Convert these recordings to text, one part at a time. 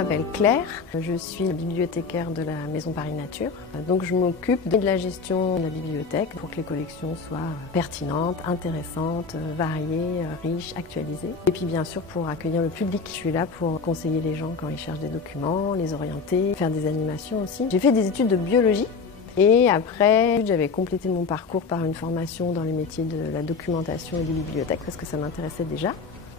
m'appelle Claire, je suis la bibliothécaire de la Maison Paris Nature. Donc je m'occupe de la gestion de la bibliothèque pour que les collections soient pertinentes, intéressantes, variées, riches, actualisées. Et puis bien sûr pour accueillir le public. Je suis là pour conseiller les gens quand ils cherchent des documents, les orienter, faire des animations aussi. J'ai fait des études de biologie. Et après, j'avais complété mon parcours par une formation dans les métiers de la documentation et des bibliothèques parce que ça m'intéressait déjà.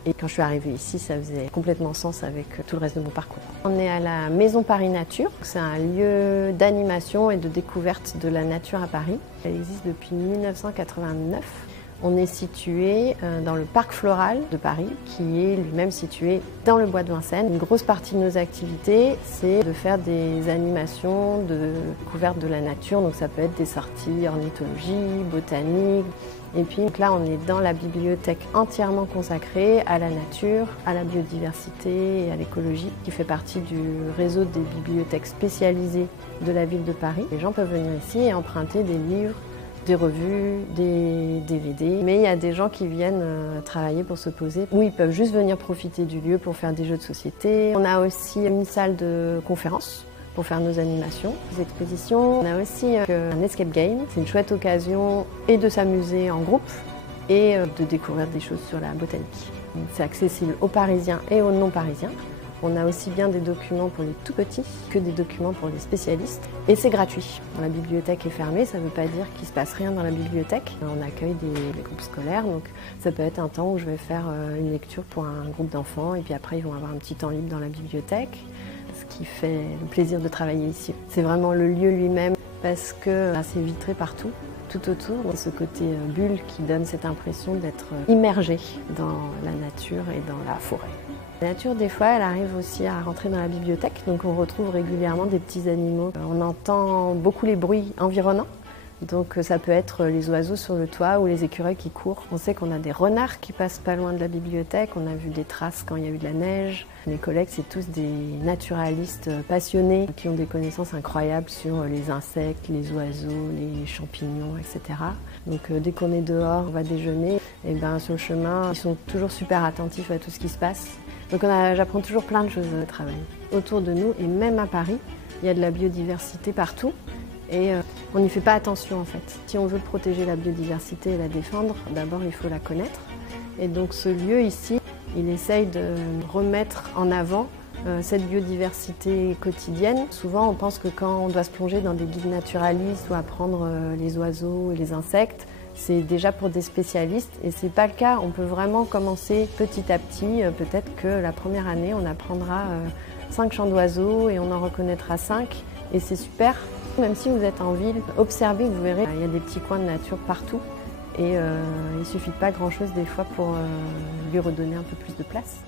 Et quand je suis arrivée ici, ça faisait complètement sens avec tout le reste de mon parcours. On est à la Maison Paris Nature. C'est un lieu d'animation et de découverte de la nature à Paris. Elle existe depuis 1989. On est situé dans le parc floral de Paris, qui est lui-même situé dans le bois de Vincennes. Une grosse partie de nos activités, c'est de faire des animations de découverte de la nature. Donc ça peut être des sorties ornithologie, botanique. Et puis donc là, on est dans la bibliothèque entièrement consacrée à la nature, à la biodiversité et à l'écologie, qui fait partie du réseau des bibliothèques spécialisées de la ville de Paris. Les gens peuvent venir ici et emprunter des livres, des revues, des DVD. Mais il y a des gens qui viennent travailler pour se poser, ou ils peuvent juste venir profiter du lieu pour faire des jeux de société. On a aussi une salle de conférence pour faire nos animations, des expositions. On a aussi un escape game. C'est une chouette occasion et de s'amuser en groupe et de découvrir des choses sur la botanique. C'est accessible aux Parisiens et aux non-Parisiens. On a aussi bien des documents pour les tout petits que des documents pour les spécialistes. Et c'est gratuit. La bibliothèque est fermée, ça ne veut pas dire qu'il ne se passe rien dans la bibliothèque. On accueille des groupes scolaires, donc ça peut être un temps où je vais faire une lecture pour un groupe d'enfants et puis après ils vont avoir un petit temps libre dans la bibliothèque, ce qui fait le plaisir de travailler ici. C'est vraiment le lieu lui-même parce que c'est vitré partout, tout autour, dans ce côté bulle qui donne cette impression d'être immergé dans la nature et dans la forêt. La nature, des fois, elle arrive aussi à rentrer dans la bibliothèque, donc on retrouve régulièrement des petits animaux. On entend beaucoup les bruits environnants, donc ça peut être les oiseaux sur le toit ou les écureuils qui courent. On sait qu'on a des renards qui passent pas loin de la bibliothèque, on a vu des traces quand il y a eu de la neige. Mes collègues, c'est tous des naturalistes passionnés qui ont des connaissances incroyables sur les insectes, les oiseaux, les champignons, etc. Donc dès qu'on est dehors, on va déjeuner, et sur le chemin, ils sont toujours super attentifs à tout ce qui se passe. Donc j'apprends toujours plein de choses au travail. Autour de nous, et même à Paris, il y a de la biodiversité partout. Et on n'y fait pas attention en fait. Si on veut protéger la biodiversité et la défendre, d'abord il faut la connaître. Et donc ce lieu ici, il essaye de remettre en avant cette biodiversité quotidienne. Souvent on pense que quand on doit se plonger dans des guides naturalistes ou apprendre les oiseaux et les insectes, c'est déjà pour des spécialistes et c'est pas le cas. On peut vraiment commencer petit à petit. Peut-être que la première année, on apprendra 5 chants d'oiseaux et on en reconnaîtra 5 et c'est super. Même si vous êtes en ville, observez, vous verrez, il y a des petits coins de nature partout et il suffit pas grand-chose des fois pour lui redonner un peu plus de place.